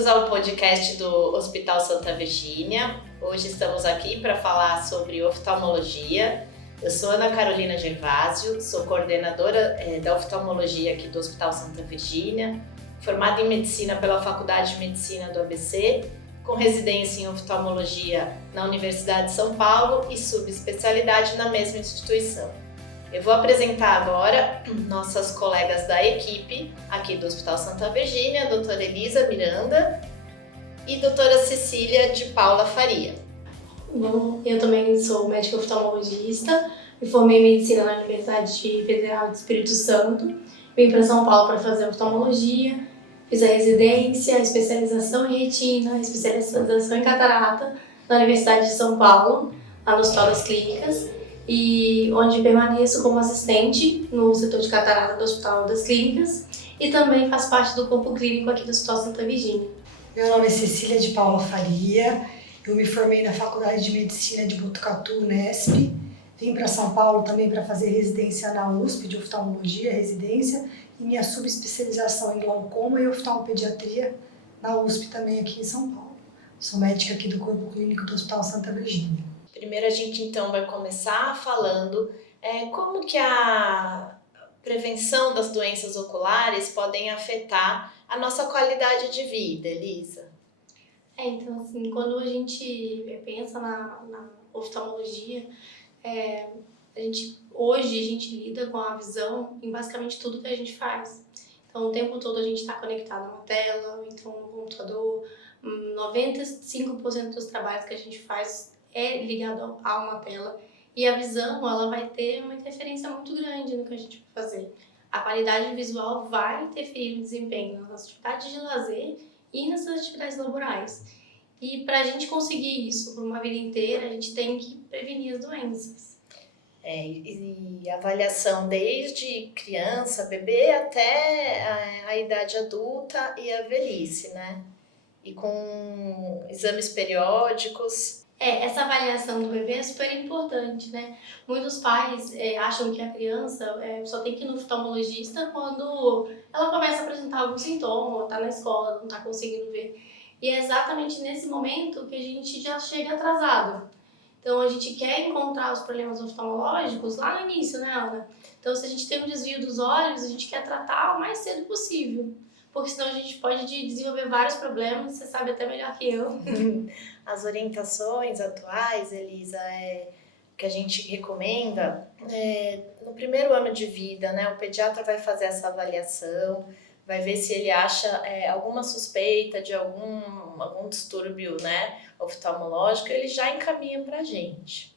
Bem-vindos ao podcast do Hospital Santa Virgínia. Hoje estamos aqui para falar sobre oftalmologia. Eu sou Ana Carolina Gervásio, sou coordenadora da oftalmologia aqui do Hospital Santa Virgínia, formada em medicina pela Faculdade de Medicina do ABC, com residência em oftalmologia na Universidade de São Paulo e subespecialidade na mesma instituição. Eu vou apresentar agora nossas colegas da equipe aqui do Hospital Santa Virgínia, a doutora Elisa Miranda e doutora Cecília de Paula Faria. Bom, eu também sou médica oftalmologista, me formei em medicina na Universidade Federal do Espírito Santo, vim para São Paulo para fazer oftalmologia, fiz a residência, a especialização em retina, a especialização em catarata na Universidade de São Paulo, lá no Hospital das Clínicas, e onde permaneço como assistente no setor de catarata do Hospital das Clínicas e também faço parte do corpo clínico aqui do Hospital Santa Virgínia. Meu nome é Cecília de Paula Faria, eu me formei na Faculdade de Medicina de Botucatu, Unesp, vim para São Paulo também para fazer residência na USP de oftalmologia, residência, e minha subespecialização em glaucoma e oftalmopediatria na USP também aqui em São Paulo. Sou médica aqui do corpo clínico do Hospital Santa Virgínia. Primeiro a gente então vai começar falando como que a prevenção das doenças oculares podem afetar a nossa qualidade de vida, Elisa. Então assim, quando a gente pensa na oftalmologia, hoje a gente lida com a visão em basicamente tudo que a gente faz. Então o tempo todo a gente está conectado a uma tela, ou então no computador. 95% dos trabalhos que a gente faz é ligado a uma tela, e a visão ela vai ter uma interferência muito grande no que a gente vai fazer. A qualidade visual vai interferir no desempenho nas atividades de lazer e nas atividades laborais. E para a gente conseguir isso por uma vida inteira, a gente tem que prevenir as doenças. E avaliação desde criança, bebê, até a idade adulta e a velhice, né? E com exames periódicos. Essa avaliação do bebê é super importante, né? Muitos pais acham que a criança só tem que ir no oftalmologista quando ela começa a apresentar algum sintoma, tá na escola, não tá conseguindo ver. E é exatamente nesse momento que a gente já chega atrasado. Então a gente quer encontrar os problemas oftalmológicos lá no início, né, Ana? Então se a gente tem um desvio dos olhos, a gente quer tratar o mais cedo possível. Porque senão a gente pode desenvolver vários problemas, você sabe até melhor que eu. As orientações atuais, Elisa, que a gente recomenda, no primeiro ano de vida, né, o pediatra vai fazer essa avaliação, vai ver se ele acha alguma suspeita de algum distúrbio, né, oftalmológico, ele já encaminha pra gente.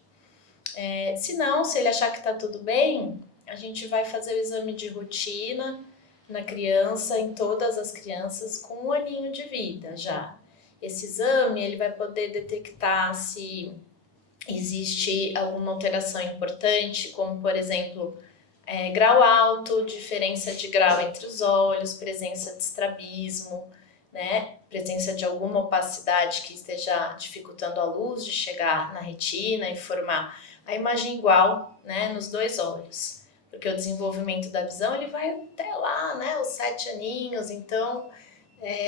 Se não, se ele achar que tá tudo bem, a gente vai fazer o exame de rotina na criança, em todas as crianças com 1 aninho de vida já. Esse exame ele vai poder detectar se existe alguma alteração importante, como por exemplo, grau alto, diferença de grau entre os olhos, presença de estrabismo, né? Presença de alguma opacidade que esteja dificultando a luz de chegar na retina e formar a imagem igual, né, nos 2 olhos. Porque o desenvolvimento da visão ele vai até lá, né, os 7 aninhos, então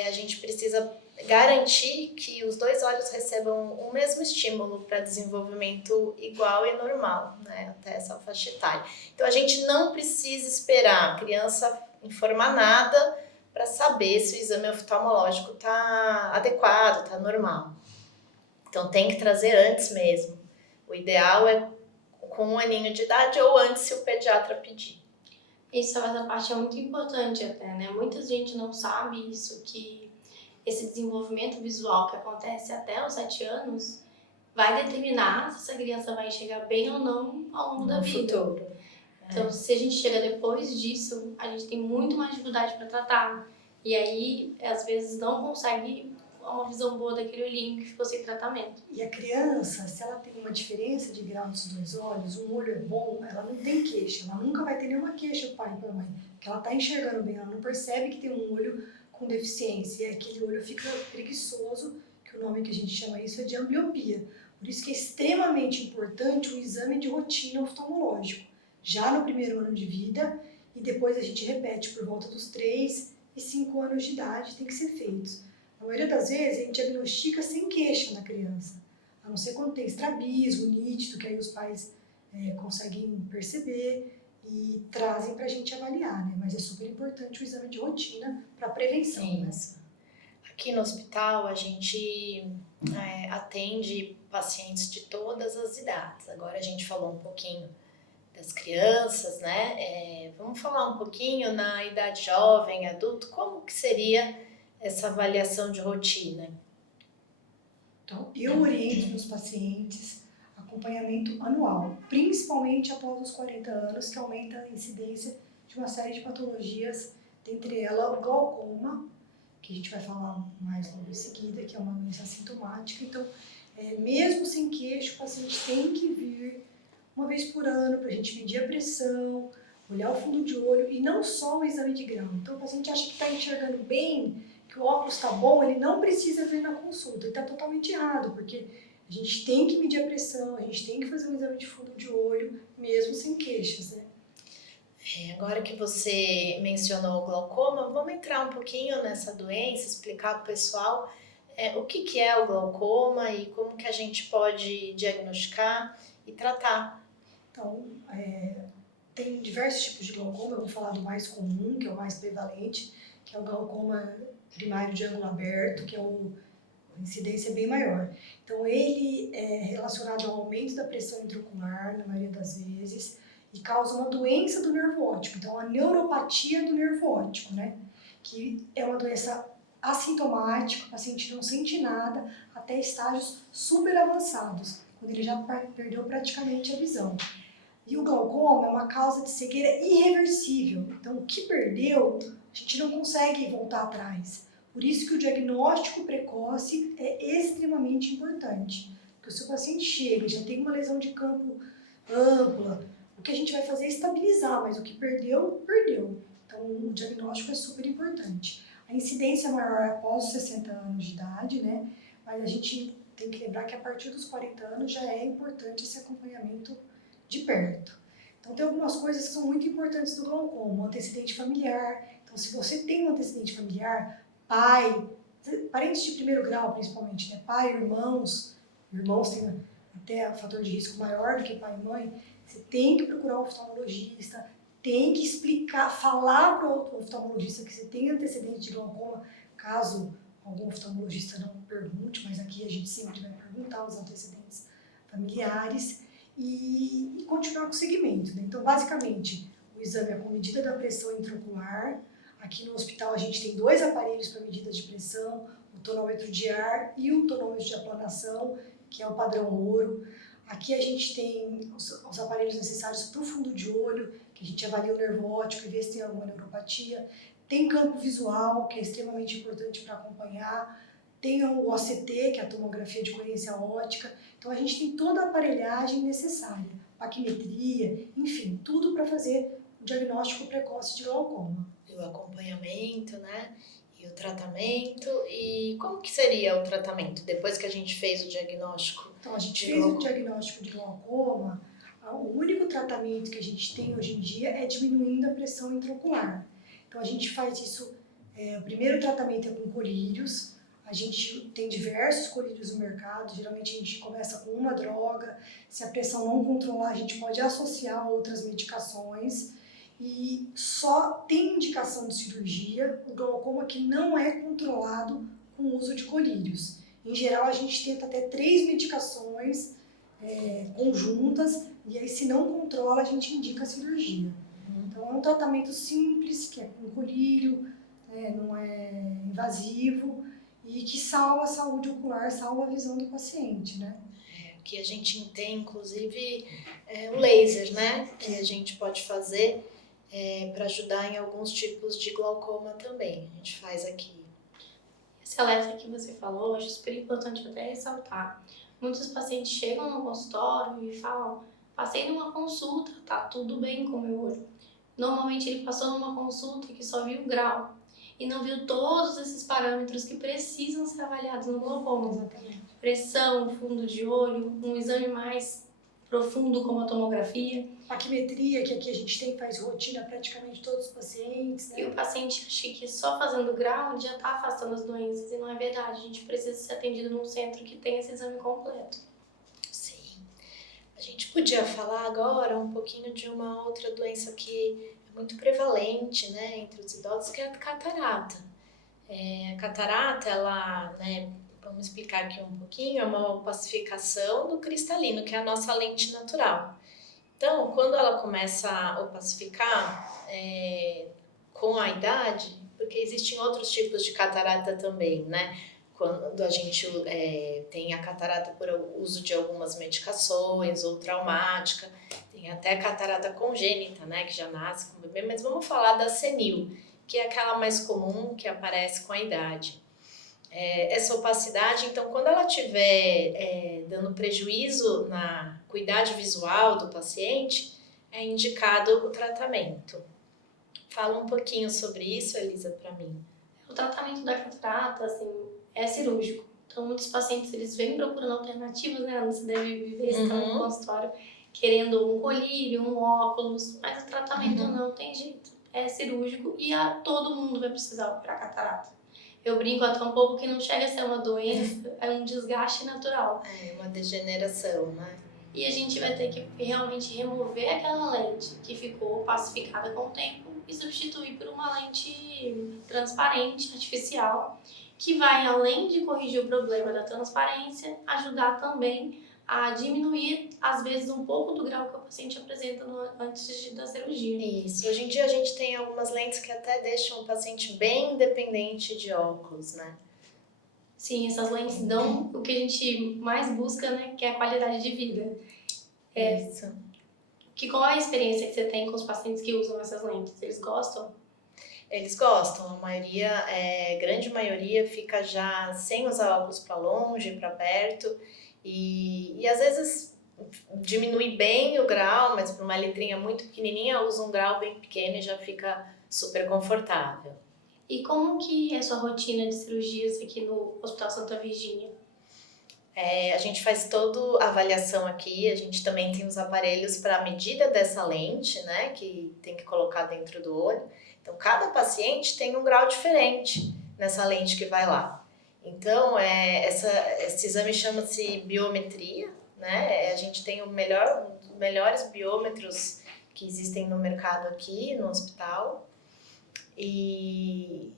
a gente precisa garantir que os 2 olhos recebam o mesmo estímulo para desenvolvimento igual e normal, né, até essa faixa etária. Então a gente não precisa esperar a criança informar nada para saber se o exame oftalmológico está adequado, está normal. Então tem que trazer antes mesmo. O ideal é com 1 aninho de idade ou antes se o pediatra pedir. Essa parte é muito importante até, né? Muita gente não sabe isso, que esse desenvolvimento visual que acontece até os 7 anos vai determinar se essa criança vai enxergar bem ou não ao longo da vida. Futuro. Então, se a gente chega depois disso, a gente tem muito mais dificuldade para tratar. E aí, às vezes, não consegue uma visão boa daquele olhinho que ficou sem tratamento. E a criança, se ela tem uma diferença de grau dos 2 olhos, um olho é bom, ela não tem queixa, ela nunca vai ter nenhuma queixa do pai e da mãe, porque ela está enxergando bem, ela não percebe que tem um olho com deficiência, e aquele olho fica preguiçoso, que o nome que a gente chama isso é de ambliopia. Por isso que é extremamente importante o exame de rotina oftalmológico, já no primeiro ano de vida, e depois a gente repete por volta dos 3 e 5 anos de idade, tem que ser feitos. A A maioria das vezes a gente diagnostica sem queixa na criança, a não ser quando tem estrabismo, nítido, que aí os pais conseguem perceber e trazem para a gente avaliar, né? Mas é super importante o exame de rotina para prevenção, né? Isso. Aqui no hospital a gente atende pacientes de todas as idades. Agora a gente falou um pouquinho das crianças, né? Vamos falar um pouquinho na idade jovem, adulto, como que seria essa avaliação de rotina? Então, eu oriento meus pacientes acompanhamento anual, principalmente após os 40 anos, que aumenta a incidência de uma série de patologias, dentre elas o glaucoma, que a gente vai falar mais logo em seguida, que é uma doença assintomática. Então, mesmo sem queixo, o paciente tem que vir uma vez por ano para a gente medir a pressão, olhar o fundo de olho e não só o exame de grau. Então, o paciente acha que está enxergando bem, que o óculos está bom, ele não precisa vir na consulta. Ele está totalmente errado, porque a gente tem que medir a pressão, a gente tem que fazer um exame de fundo de olho, mesmo sem queixas, né? Agora que você mencionou o glaucoma, vamos entrar um pouquinho nessa doença, explicar para o pessoal o que é o glaucoma e como que a gente pode diagnosticar e tratar. Então, tem diversos tipos de glaucoma, eu vou falar do mais comum, que é o mais prevalente, que é o glaucoma primário de ângulo aberto, que a incidência é bem maior. Então, ele é relacionado ao aumento da pressão intraocular, na maioria das vezes, e causa uma doença do nervo óptico, então a neuropatia do nervo óptico, né? Que é uma doença assintomática, o paciente não sente nada, até estágios super avançados, quando ele já perdeu praticamente a visão. E o glaucoma é uma causa de cegueira irreversível, então o que perdeu, a gente não consegue voltar atrás. Por isso que o diagnóstico precoce é extremamente importante, porque se o paciente chega e já tem uma lesão de campo ampla, o que a gente vai fazer é estabilizar, mas o que perdeu, perdeu. Então, o diagnóstico é super importante. A incidência maior é após os 60 anos de idade, né? Mas a gente tem que lembrar que a partir dos 40 anos já é importante esse acompanhamento de perto. Então, tem algumas coisas que são muito importantes do glaucoma. O antecedente familiar. Então, se você tem um antecedente familiar, pai, parentes de primeiro grau principalmente, né? Pai, irmãos têm até fator de risco maior do que pai e mãe. Você tem que procurar um oftalmologista, tem que explicar, falar para o oftalmologista que você tem antecedente de glaucoma, caso algum oftalmologista não pergunte, mas aqui a gente sempre vai perguntar os antecedentes familiares e continuar com o segmento, né? Então, basicamente, o exame é com medida da pressão intraocular. Aqui no hospital a gente tem 2 aparelhos para medida de pressão, o tonômetro de ar e o tonômetro de aplanação, que é o padrão ouro. Aqui a gente tem os aparelhos necessários para o fundo de olho, que a gente avalia o nervo óptico e vê se tem alguma neuropatia. Tem campo visual, que é extremamente importante para acompanhar. Tem o OCT, que é a tomografia de coerência óptica. Então a gente tem toda a aparelhagem necessária, paquimetria, enfim, tudo para fazer o diagnóstico precoce de glaucoma. E o acompanhamento, né? E o tratamento. E como que seria o tratamento depois que a gente fez o diagnóstico? Então, a gente fez o diagnóstico de glaucoma, o único tratamento que a gente tem hoje em dia é diminuindo a pressão intraocular. Então, a gente faz isso, o primeiro tratamento é com colírios, a gente tem diversos colírios no mercado, geralmente a gente começa com uma droga, se a pressão não controlar, a gente pode associar a outras medicações, e só tem indicação de cirurgia o glaucoma que não é controlado com o uso de colírios. Em geral, a gente tenta até 3 medicações conjuntas, e aí se não controla, a gente indica a cirurgia. Então é um tratamento simples, que é com colírio, não é invasivo, e que salva a saúde ocular, salva a visão do paciente, né? Que a gente tem, inclusive, o laser, né? Que a gente pode fazer para ajudar em alguns tipos de glaucoma também. A gente faz aqui. Esse alerta que você falou, eu acho super importante até ressaltar. Muitos pacientes chegam no consultório e falam: passei numa consulta, tá tudo bem com o meu olho. Normalmente ele passou numa consulta que só viu o grau e não viu todos esses parâmetros que precisam ser avaliados no glaucoma. Exatamente. Pressão, fundo de olho, um exame mais profundo como a tomografia. Paquimetria, que aqui a gente tem, faz rotina praticamente todos os pacientes, né? E o paciente acha que só fazendo grau já está afastando as doenças, e não é verdade. A gente precisa ser atendido num centro que tenha esse exame completo. Sim. A gente podia falar agora um pouquinho de uma outra doença que é muito prevalente, né, entre os idosos, que é a catarata. A catarata, ela, né, vamos explicar aqui um pouquinho, é uma opacificação do cristalino, que é a nossa lente natural. Então, quando ela começa a opacificar com a idade, porque existem outros tipos de catarata também, né? Quando a gente tem a catarata por uso de algumas medicações ou traumática, tem até a catarata congênita, né? Que já nasce com o bebê, mas vamos falar da senil, que é aquela mais comum que aparece com a idade. Essa opacidade, então, quando ela estiver dando prejuízo na acuidade visual do paciente, é indicado o tratamento. Fala um pouquinho sobre isso, Elisa, para mim. O tratamento da catarata, assim, é cirúrgico. Então, muitos pacientes, eles vêm procurando alternativas, né? Você deve viver esse no consultório, querendo um colírio, um óculos, mas o tratamento não tem jeito. É cirúrgico e todo mundo vai precisar operar catarata. Eu brinco até um pouco que não chega a ser uma doença, é um desgaste natural. É uma degeneração, né? E a gente vai ter que realmente remover aquela lente que ficou opacificada com o tempo e substituir por uma lente transparente, artificial, que vai, além de corrigir o problema da transparência, ajudar também a diminuir, às vezes, um pouco do grau que o paciente apresenta antes da cirurgia. Isso. Hoje em dia a gente tem algumas lentes que até deixam o paciente bem independente de óculos, né? Sim, essas lentes dão o que a gente mais busca, né? Que é a qualidade de vida. Isso. Qual é a experiência que você tem com os pacientes que usam essas lentes? Eles gostam? Eles gostam, a maioria, grande maioria fica já sem usar óculos para longe, para perto, e às vezes diminui bem o grau, mas para uma letrinha muito pequenininha usa um grau bem pequeno e já fica super confortável. E como que é a sua rotina de cirurgias aqui no Hospital Santa Virgínia? A gente faz toda a avaliação aqui, a gente também tem os aparelhos para a medida dessa lente, né, que tem que colocar dentro do olho. Então, cada paciente tem um grau diferente nessa lente que vai lá. Então, esse exame chama-se biometria, né? A gente tem um dos melhores biômetros que existem no mercado aqui, no hospital. E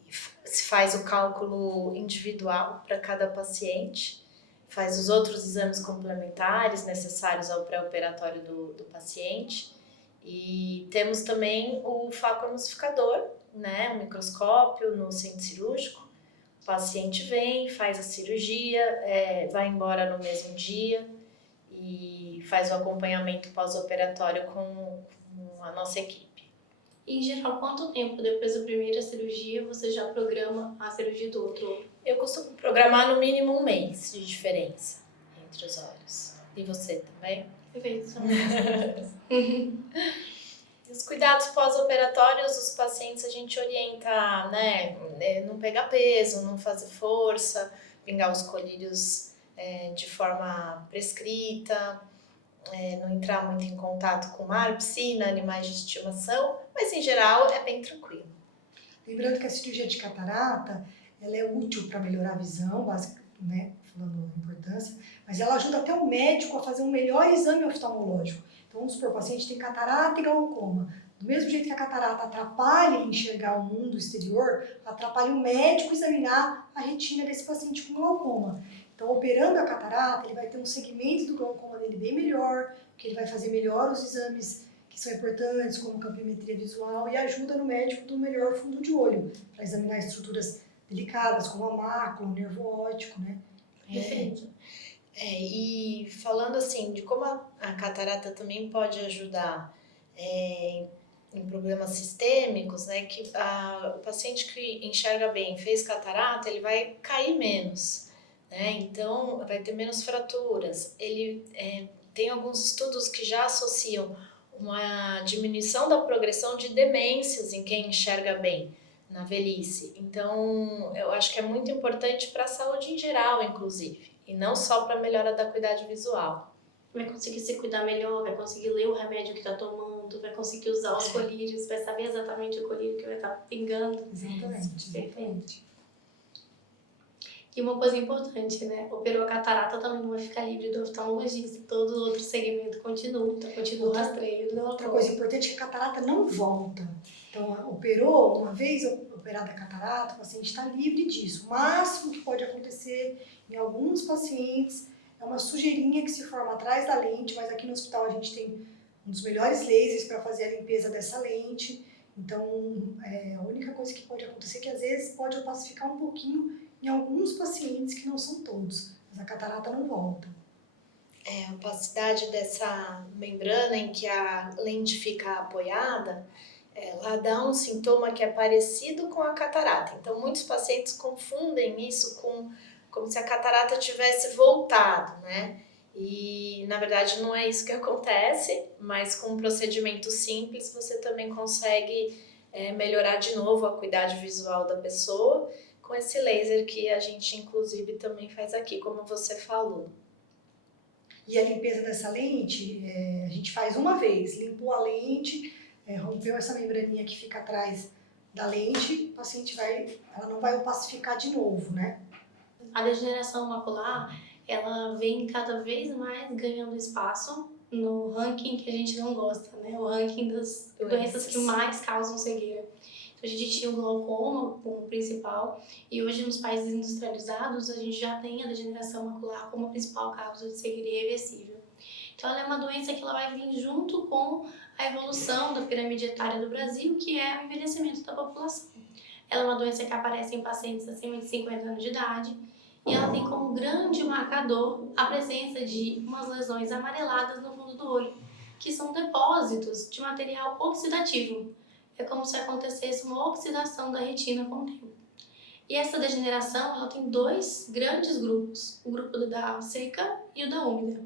se faz o cálculo individual para cada paciente, faz os outros exames complementares necessários ao pré-operatório do paciente. E temos também o facoemulsificador, né, o microscópio no centro cirúrgico. O paciente vem, faz a cirurgia, vai embora no mesmo dia e faz o acompanhamento pós-operatório com a nossa equipe. Em geral, quanto tempo depois da primeira cirurgia você já programa a cirurgia do outro olho? Eu costumo programar no mínimo 1 mês de diferença entre os olhos. E você também? Perfeito. Os cuidados pós-operatórios, os pacientes a gente orienta, né, não pegar peso, não fazer força, pingar os colírios de forma prescrita, não entrar muito em contato com mar, piscina, animais de estimação, mas em geral é bem tranquilo. Lembrando que a cirurgia de catarata, ela é útil para melhorar a visão, né, falando a importância, mas ela ajuda até o médico a fazer um melhor exame oftalmológico. Então, vamos supor, o paciente tem catarata e glaucoma. Do mesmo jeito que a catarata atrapalha em enxergar o mundo exterior, atrapalha o médico examinar a retina desse paciente com glaucoma. Então, operando a catarata, ele vai ter um segmento do glaucoma dele bem melhor, porque ele vai fazer melhor os exames que são importantes, como campimetria visual, e ajuda no médico do melhor fundo de olho, para examinar estruturas delicadas, como a mácula, o nervo óptico, né? Perfeito. E falando assim, de como a catarata também pode ajudar em problemas sistêmicos, né, que o paciente que enxerga bem, fez catarata, ele vai cair menos, né, então vai ter menos fraturas. Ele tem alguns estudos que já associam uma diminuição da progressão de demências em quem enxerga bem na velhice. Então, eu acho que é muito importante para a saúde em geral, inclusive, e não só para a melhora da acuidade visual. vai conseguir se cuidar melhor, vai conseguir ler o remédio que está tomando, vai conseguir usar os colírios, vai saber exatamente o colírio que vai estar pingando. Exatamente. E uma coisa importante, né? Operou a catarata também não vai ficar livre do oftalmologista. Todo o outro segmento continua, então continua o rastreio do Outra coisa importante é que a catarata não volta. Então, operou, uma vez operada a catarata, o paciente está livre disso. O máximo que pode acontecer em alguns pacientes é uma sujeirinha que se forma atrás da lente, mas aqui no hospital a gente tem um dos melhores lasers para fazer a limpeza dessa lente. Então, a única coisa que pode acontecer é que às vezes pode opacificar um pouquinho em alguns pacientes, que não são todos, mas a catarata não volta. A opacidade dessa membrana em que a lente fica apoiada, ela dá um sintoma que é parecido com a catarata. Então, muitos pacientes confundem isso com como se a catarata tivesse voltado, né? E, na verdade, não é isso que acontece, mas com um procedimento simples, você também consegue melhorar de novo a acuidade visual da pessoa com esse laser que a gente, inclusive, também faz aqui, como você falou. E a limpeza dessa lente, a gente faz uma vez, limpou a lente, rompeu essa membraninha que fica atrás da lente, o paciente ela não vai opacificar de novo, né? A degeneração macular, ela vem cada vez mais ganhando espaço no ranking que a gente não gosta, né? O ranking das doenças que mais causam cegueira. Então, a gente tinha o glaucoma como principal e hoje nos países industrializados a gente já tem a degeneração macular como a principal causa de cegueira irreversível. Então, ela é uma doença que ela vai vir junto com a evolução da pirâmide etária do Brasil, que é o envelhecimento da população. Ela é uma doença que aparece em pacientes acima de 50 anos de idade e ela tem como grande marcador a presença de umas lesões amareladas no fundo do olho, que são depósitos de material oxidativo. É como se acontecesse uma oxidação da retina com o tempo. E essa degeneração, ela tem dois grandes grupos, o grupo da seca e o da úmida.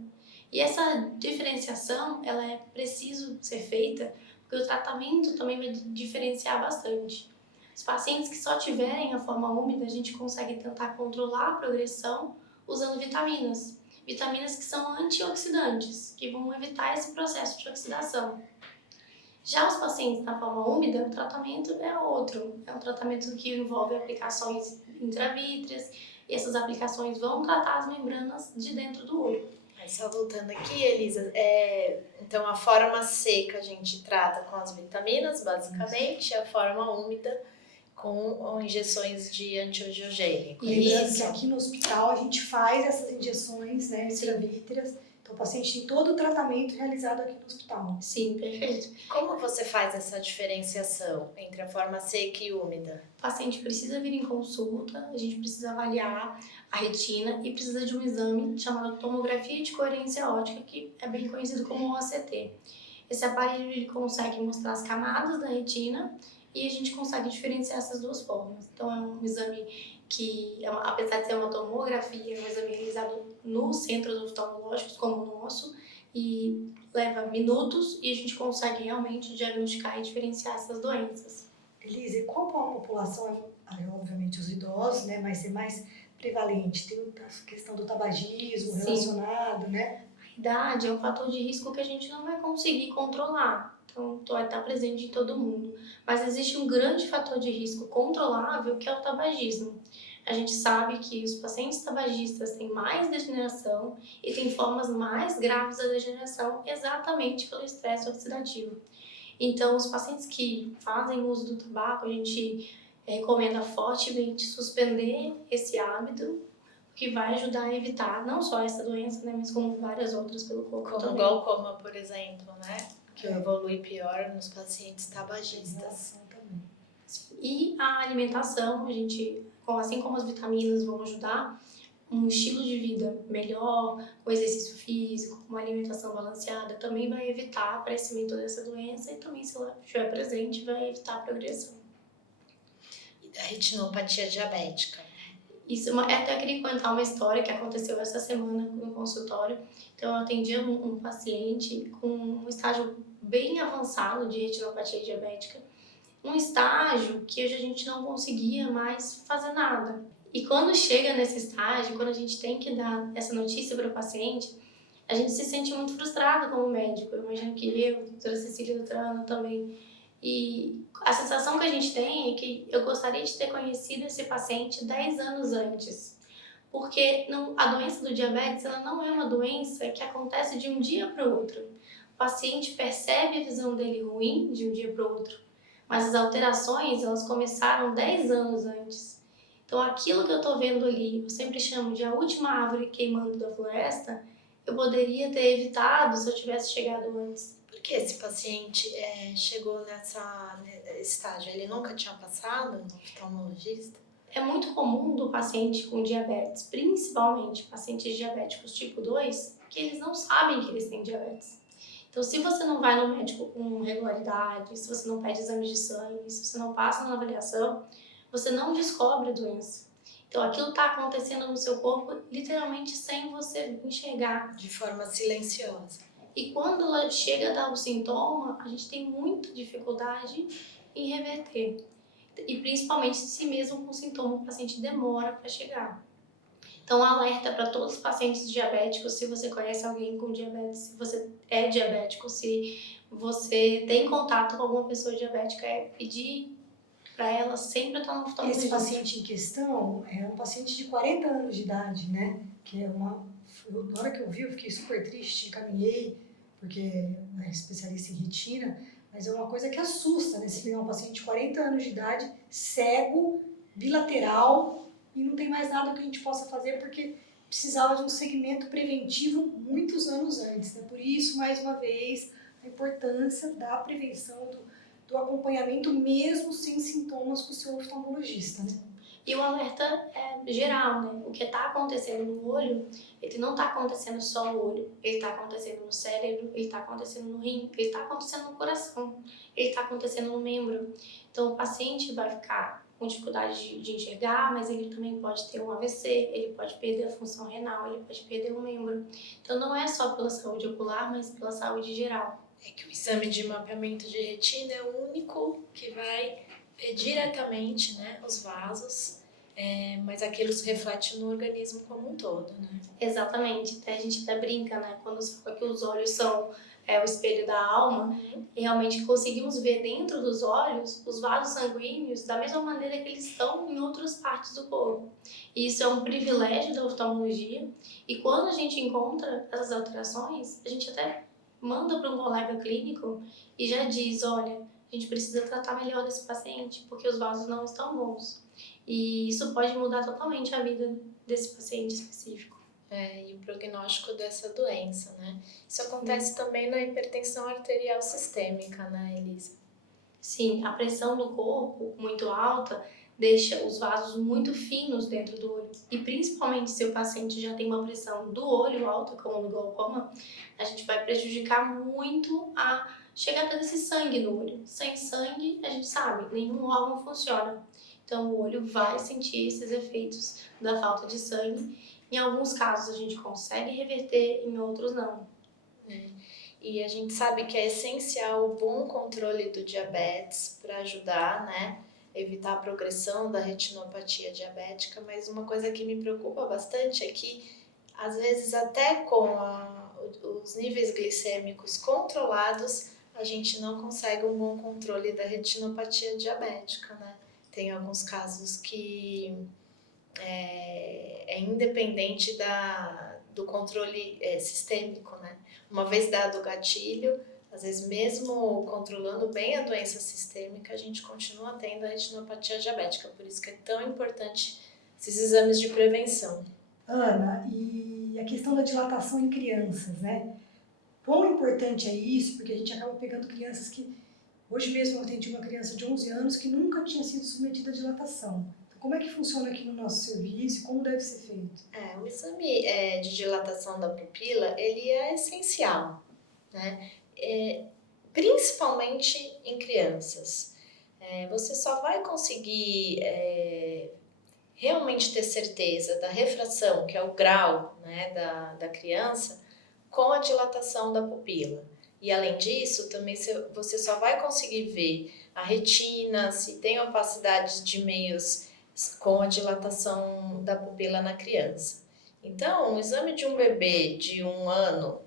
E essa diferenciação, ela é preciso ser feita, porque o tratamento também vai diferenciar bastante. Os pacientes que só tiverem a forma úmida, a gente consegue tentar controlar a progressão usando vitaminas. Vitaminas que são antioxidantes, que vão evitar esse processo de oxidação. Já os pacientes na forma úmida, o tratamento é outro. É um tratamento que envolve aplicações intravítreas e essas aplicações vão tratar as membranas de dentro do olho. Mas só voltando aqui, Elisa, então a forma seca a gente trata com as vitaminas, basicamente, e a forma úmida com injeções de antiangiogênico. Lembrando que aqui no hospital a gente faz essas injeções, né, intravítreas. Então, o paciente tem todo o tratamento realizado aqui no hospital. Sim, perfeito. Como você faz essa diferenciação entre a forma seca e úmida? O paciente precisa vir em consulta, a gente precisa avaliar a retina e precisa de um exame chamado tomografia de coerência óptica, que é bem conhecido como OCT. Esse aparelho ele consegue mostrar as camadas da retina e a gente consegue diferenciar essas duas formas. Então, é um exame que, apesar de ser uma tomografia, é um exame realizado nos centros oftalmológicos como o nosso e leva minutos e a gente consegue realmente diagnosticar e diferenciar essas doenças. Elisa, e qual a população, obviamente os idosos, né, mas é mais prevalente? Tem a questão do tabagismo relacionado, né? A idade é um fator de risco que a gente não vai conseguir controlar. Então, vai estar presente em todo mundo. Mas existe um grande fator de risco controlável, que é o tabagismo. A gente sabe que os pacientes tabagistas têm mais degeneração e têm formas mais graves da degeneração exatamente pelo estresse oxidativo. Então, os pacientes que fazem uso do tabaco, a gente recomenda fortemente suspender esse hábito, que vai ajudar a evitar não só essa doença, né, mas como várias outras pelo corpo como também. glaucoma, por exemplo, né? Que evolui pior nos pacientes tabagistas. E a alimentação, a gente, assim como as vitaminas vão ajudar, um estilo de vida melhor, com exercício físico, uma alimentação balanceada, também vai evitar o aparecimento dessa doença e também, se ela estiver presente, vai evitar a progressão. E da retinopatia diabética? Isso, até queria contar uma história que aconteceu essa semana no consultório. Então, eu atendi um paciente com um estágio bem avançado de retinopatia diabética, um estágio que hoje a gente não conseguia mais fazer nada. E quando chega nesse estágio, quando a gente tem que dar essa notícia para o paciente, A gente se sente muito frustrado como médico. Eu imagino que eu, a doutora Cecília e a doutora Ana também. E a sensação que a gente tem é que eu gostaria de ter conhecido esse paciente 10 anos antes. Porque a doença do diabetes, ela não é uma doença que acontece de um dia para o outro. O paciente percebe a visão dele ruim de um dia para o outro, mas as alterações, elas começaram 10 anos antes. Então, aquilo que eu estou vendo ali, eu sempre chamo de a última árvore queimando da floresta, eu poderia ter evitado se eu tivesse chegado antes. Por que esse paciente chegou nesse estágio? Ele nunca tinha passado no oftalmologista? É muito comum do paciente com diabetes, principalmente pacientes diabéticos tipo 2, que eles não sabem que eles têm diabetes. Então, se você não vai no médico com regularidade, se você não pede exames de sangue, se você não passa na avaliação, você não descobre a doença. Então, aquilo está acontecendo no seu corpo literalmente sem você enxergar. De forma silenciosa. E quando ela chega a dar o sintoma, a gente tem muita dificuldade em reverter. E principalmente se mesmo com sintoma o paciente demora para chegar. Então, alerta para todos os pacientes diabéticos, se você conhece alguém com diabetes, se você é diabético, se você tem contato com alguma pessoa diabética, é pedir para ela sempre estar no oftalmologista. Esse paciente em questão é um paciente de 40 anos de idade, né? Que é na hora que eu vi, eu fiquei super triste, encaminhei, porque é especialista em retina, mas é uma coisa que assusta, né? Se pegar um paciente de 40 anos de idade, cego, bilateral, e não tem mais nada que a gente possa fazer, porque precisava de um segmento preventivo muitos anos antes, né? Por isso, mais uma vez, a importância da prevenção, do acompanhamento mesmo sem sintomas com o seu oftalmologista, né? E o alerta é geral, né? O que está acontecendo no olho, ele não está acontecendo só no olho, ele está acontecendo no cérebro, ele está acontecendo no rim, ele está acontecendo no coração, ele está acontecendo no membro. Então o paciente vai ficar com dificuldade de enxergar, mas ele também pode ter um AVC, ele pode perder a função renal, ele pode perder um membro. Então não é só pela saúde ocular, mas pela saúde geral. É que o exame de mapeamento de retina é o único que vai ver diretamente, né, os vasos, mas aquilo se reflete no organismo como um todo, né? Exatamente, a gente até brinca, né, quando se fala que os olhos são o espelho da alma, e realmente conseguimos ver dentro dos olhos os vasos sanguíneos da mesma maneira que eles estão em outras partes do corpo. E isso é um privilégio da oftalmologia, e quando a gente encontra essas alterações, a gente até manda para um colega clínico e já diz, olha, a gente precisa tratar melhor esse paciente, porque os vasos não estão bons. E isso pode mudar totalmente a vida desse paciente específico. E o prognóstico dessa doença, né? Isso acontece também na hipertensão arterial sistêmica, né, Elisa? Sim, a pressão do corpo muito alta deixa os vasos muito finos dentro do olho. E principalmente se o paciente já tem uma pressão do olho alta, como no glaucoma, a gente vai prejudicar muito a chegada desse sangue no olho. Sem sangue, a gente sabe, nenhum órgão funciona. Então o olho vai sentir esses efeitos da falta de sangue. Em alguns casos a gente consegue reverter, em outros não. E a gente sabe que é essencial o bom controle do diabetes para ajudar, né, evitar a progressão da retinopatia diabética, mas uma coisa que me preocupa bastante é que, às vezes, até com os níveis glicêmicos controlados, a gente não consegue um bom controle da retinopatia diabética, né? Tem alguns casos que é independente do controle sistêmico, né? Uma vez dado o gatilho, às vezes mesmo controlando bem a doença sistêmica, a gente continua tendo a retinopatia diabética. Por isso que é tão importante esses exames de prevenção. Ana, e a questão da dilatação em crianças, né? Quão importante é isso? Porque a gente acaba pegando crianças que... Hoje mesmo eu atendi uma criança de 11 anos que nunca tinha sido submetida à dilatação. Então, como é que funciona aqui no nosso serviço? Como deve ser feito? O exame de dilatação da pupila, ele é essencial, né? Principalmente em crianças. Você só vai conseguir realmente ter certeza da refração, que é o grau, né, da criança, com a dilatação da pupila. E além disso, também você só vai conseguir ver a retina, se tem opacidades de meios com a dilatação da pupila na criança. Então, o exame de um bebê de 1 ano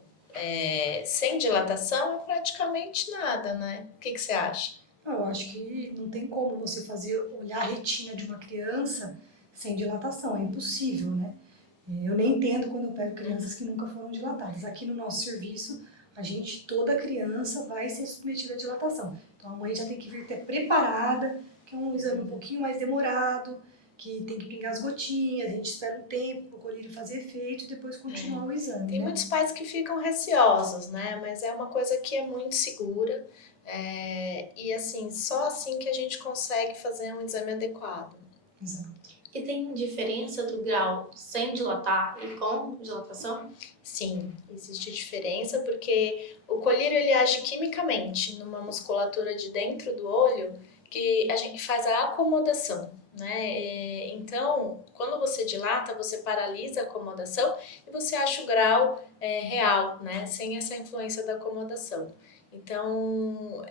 sem dilatação é praticamente nada, né? O que que você acha? Eu acho que não tem como você fazer, olhar a retina de uma criança sem dilatação, é impossível, né? Eu nem entendo quando eu pego crianças que nunca foram dilatadas. Aqui no nosso serviço, toda criança vai ser submetida à dilatação. Então a mãe já tem que vir até preparada, que é um exame um pouquinho mais demorado, que tem que pingar as gotinhas, a gente espera um tempo para o colírio fazer efeito e depois continuar o exame. Tem né? muitos pais que ficam receosos, né? Mas é uma coisa que é muito segura. E assim, só assim que a gente consegue fazer um exame adequado. Exato. E tem diferença do grau sem dilatar e com dilatação? Sim, existe diferença porque o colírio ele age quimicamente numa musculatura de dentro do olho que a gente faz a acomodação, né? Então, quando você dilata, você paralisa a acomodação e você acha o grau real, né? Sem essa influência da acomodação. Então,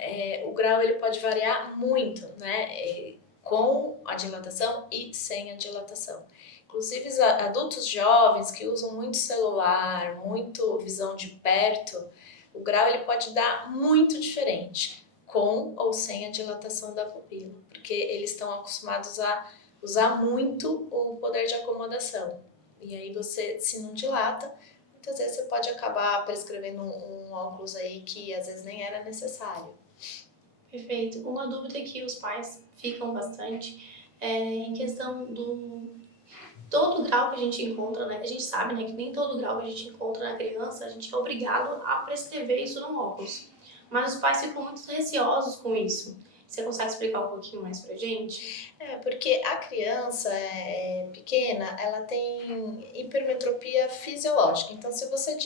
o grau ele pode variar muito, né? Com a dilatação e sem a dilatação. Inclusive, os adultos jovens que usam muito celular, muito visão de perto, o grau ele pode dar muito diferente, com ou sem a dilatação da pupila, porque eles estão acostumados a usar muito o poder de acomodação. E aí você, se não dilata, muitas vezes você pode acabar prescrevendo um óculos aí que às vezes nem era necessário. Perfeito. Uma dúvida que os pais ficam bastante é em questão do todo grau que a gente encontra, né? A gente sabe, né, que nem todo grau que a gente encontra na criança, a gente é obrigado a prescrever isso no óculos. Mas os pais ficam muito receosos com isso. Você consegue explicar um pouquinho mais pra gente? Porque a criança pequena, ela tem hipermetropia fisiológica. Então, se você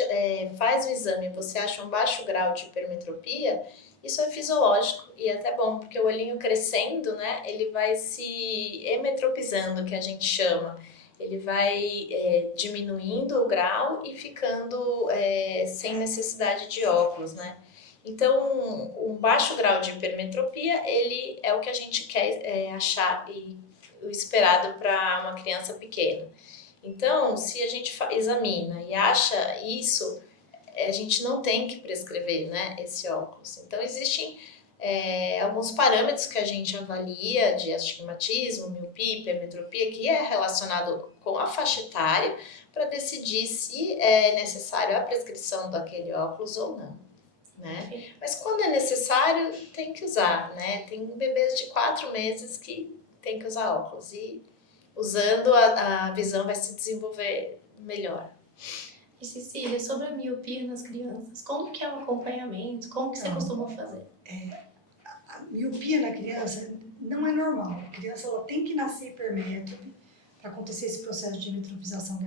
faz o exame e você acha um baixo grau de hipermetropia, isso é fisiológico e é até bom, porque o olhinho crescendo, né, ele vai se emetropizando, que a gente chama. Ele vai diminuindo o grau e ficando sem necessidade de óculos, né? Então, um baixo grau de hipermetropia, ele é o que a gente quer achar e o esperado para uma criança pequena. Então, se a gente examina e acha isso, a gente não tem que prescrever, né, esse óculos. Então, existem alguns parâmetros que a gente avalia de astigmatismo, miopia, hipermetropia, que é relacionado com a faixa etária, para decidir se é necessário a prescrição daquele óculos ou não. Né? Mas quando é necessário, tem que usar, né? Tem bebês de 4 meses que tem que usar óculos e usando a visão vai se desenvolver melhor. E Cecília, sobre a miopia nas crianças, como que é o acompanhamento? Como que você costuma fazer? A miopia na criança não é normal. A criança ela tem que nascer hipermétrope para acontecer esse processo de metropização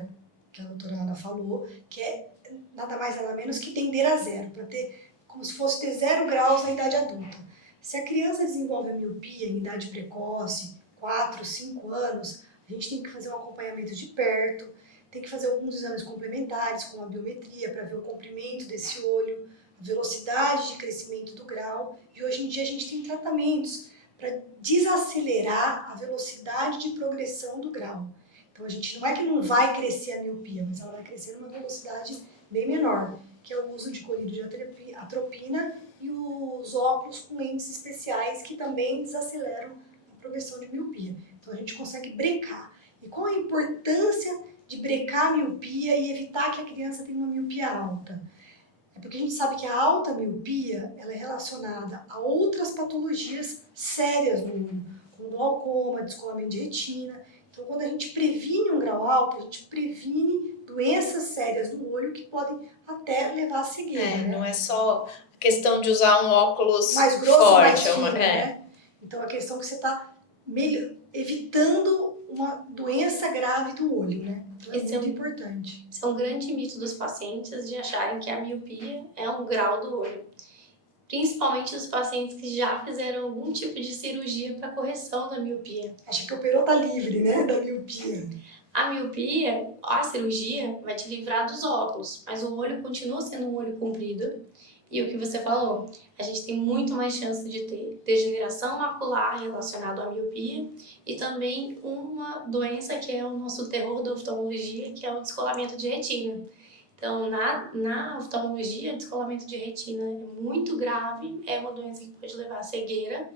que a doutora Ana falou, que é nada mais nada menos que tender a zero, para ter como se fosse ter 0 graus na idade adulta. Se a criança desenvolve a miopia em idade precoce, 4, 5 anos, a gente tem que fazer um acompanhamento de perto, tem que fazer alguns exames complementares, como a biometria, para ver o comprimento desse olho, a velocidade de crescimento do grau. E hoje em dia a gente tem tratamentos para desacelerar a velocidade de progressão do grau. Então a gente não é que não vai crescer a miopia, mas ela vai crescer numa velocidade bem menor, que é o uso de colírio de atropina e os óculos com lentes especiais que também desaceleram a progressão de miopia. Então a gente consegue brecar. E qual a importância de brecar a miopia e evitar que a criança tenha uma miopia alta? É porque a gente sabe que a alta miopia ela é relacionada a outras patologias sérias no olho, como glaucoma, descolamento de retina. Então quando a gente previne um grau alto, a gente previne doenças sérias no olho que podem até levar a cegueira. Né? Não é só a questão de usar um óculos mais grosso, forte. mais fino, né? Então a questão é que você está evitando uma doença grave do olho, né? Então é muito importante. Esse é um grande mito dos pacientes de acharem que a miopia é um grau do olho. Principalmente os pacientes que já fizeram algum tipo de cirurgia para correção da miopia. Acha que operou tá livre, né, da miopia. A miopia, a cirurgia, vai te livrar dos óculos, mas o olho continua sendo um olho comprido E o que você falou, a gente tem muito mais chance de ter degeneração macular relacionada à miopia e também uma doença que é o nosso terror da oftalmologia, que é o descolamento de retina. Então, na oftalmologia, descolamento de retina é muito grave, é uma doença que pode levar à cegueira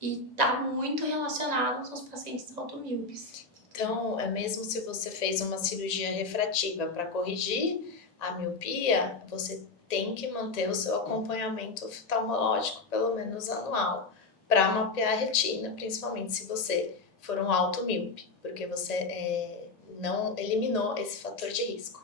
e está muito relacionado com os pacientes automíopes. Então, mesmo se você fez uma cirurgia refrativa para corrigir a miopia, você tem que manter o seu acompanhamento oftalmológico pelo menos anual para mapear a retina, principalmente se você for um automíope, porque você não eliminou esse fator de risco.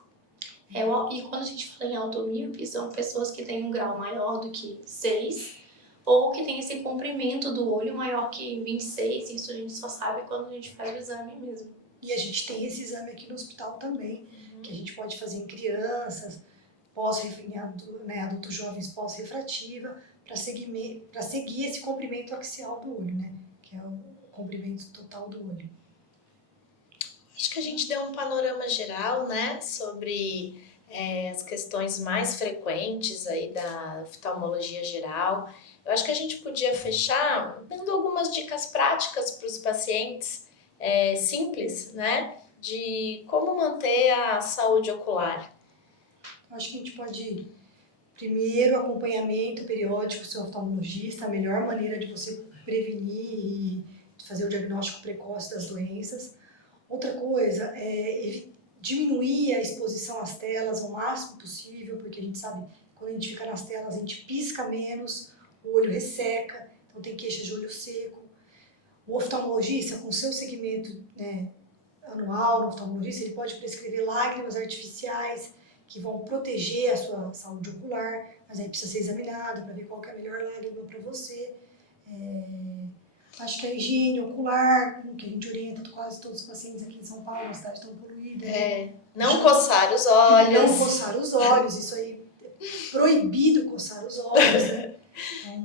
E quando a gente fala em automíope, são pessoas que têm um grau maior do que 6 ou que tem esse comprimento do olho maior que 26, isso a gente só sabe quando a gente faz o exame mesmo. E a gente tem esse exame aqui no hospital também, que a gente pode fazer em crianças, adultos jovens pós-refrativa, para seguir esse comprimento axial do olho, né? Que é o comprimento total do olho. Acho que a gente deu um panorama geral, né, sobre as questões mais frequentes aí da oftalmologia geral. Eu acho que a gente podia fechar dando algumas dicas práticas para os pacientes, simples, né, de como manter a saúde ocular. Eu acho que a gente pode, primeiro, acompanhamento periódico do seu oftalmologista, a melhor maneira de você prevenir e fazer o diagnóstico precoce das doenças. Outra coisa é diminuir a exposição às telas o máximo possível, porque a gente sabe que quando a gente fica nas telas, a gente pisca menos, o olho resseca, então tem queixa de olho seco. O oftalmologista, com seu segmento, né, anual no oftalmologista, ele pode prescrever lágrimas artificiais que vão proteger a sua saúde ocular, mas aí precisa ser examinado para ver qual que é a melhor lágrima para você. Acho que a higiene ocular, que a gente orienta quase todos os pacientes aqui em São Paulo, uma cidade tão poluída. Não coçar os olhos. Não coçar os olhos, isso aí é proibido coçar os olhos, né?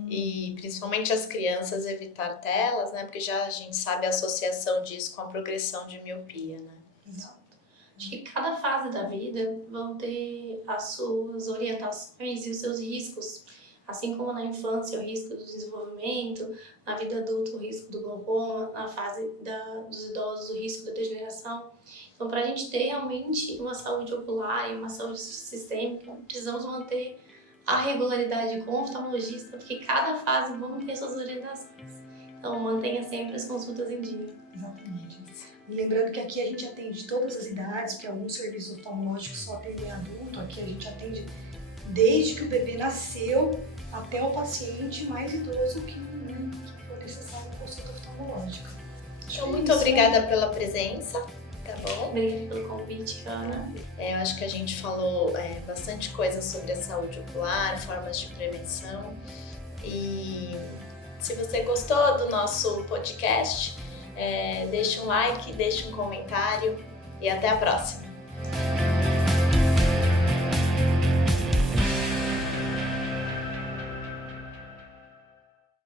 E principalmente as crianças evitar telas, né? Porque já a gente sabe a associação disso com a progressão de miopia, né? Exato. Acho que cada fase da vida vão ter as suas orientações e os seus riscos. Assim como na infância o risco do desenvolvimento, na vida adulta o risco do glaucoma, na fase dos idosos o risco da degeneração. Então, para a gente ter realmente uma saúde ocular e uma saúde sistêmica, precisamos manter a regularidade com o oftalmologista, porque cada fase vão ter suas orientações. Então, mantenha sempre as consultas em dia. Exatamente. E lembrando que aqui a gente atende todas as idades, porque alguns serviços oftalmológicos só atendem adulto, aqui a gente atende desde que o bebê nasceu até o paciente mais idoso que for necessário uma consulta oftalmológica. Então, muito obrigada pela presença, tá bom? Obrigada pelo convite, Ana. Eu acho que a gente falou bastante coisa sobre a saúde ocular, formas de prevenção. E se você gostou do nosso podcast, deixe um like, deixe um comentário e até a próxima!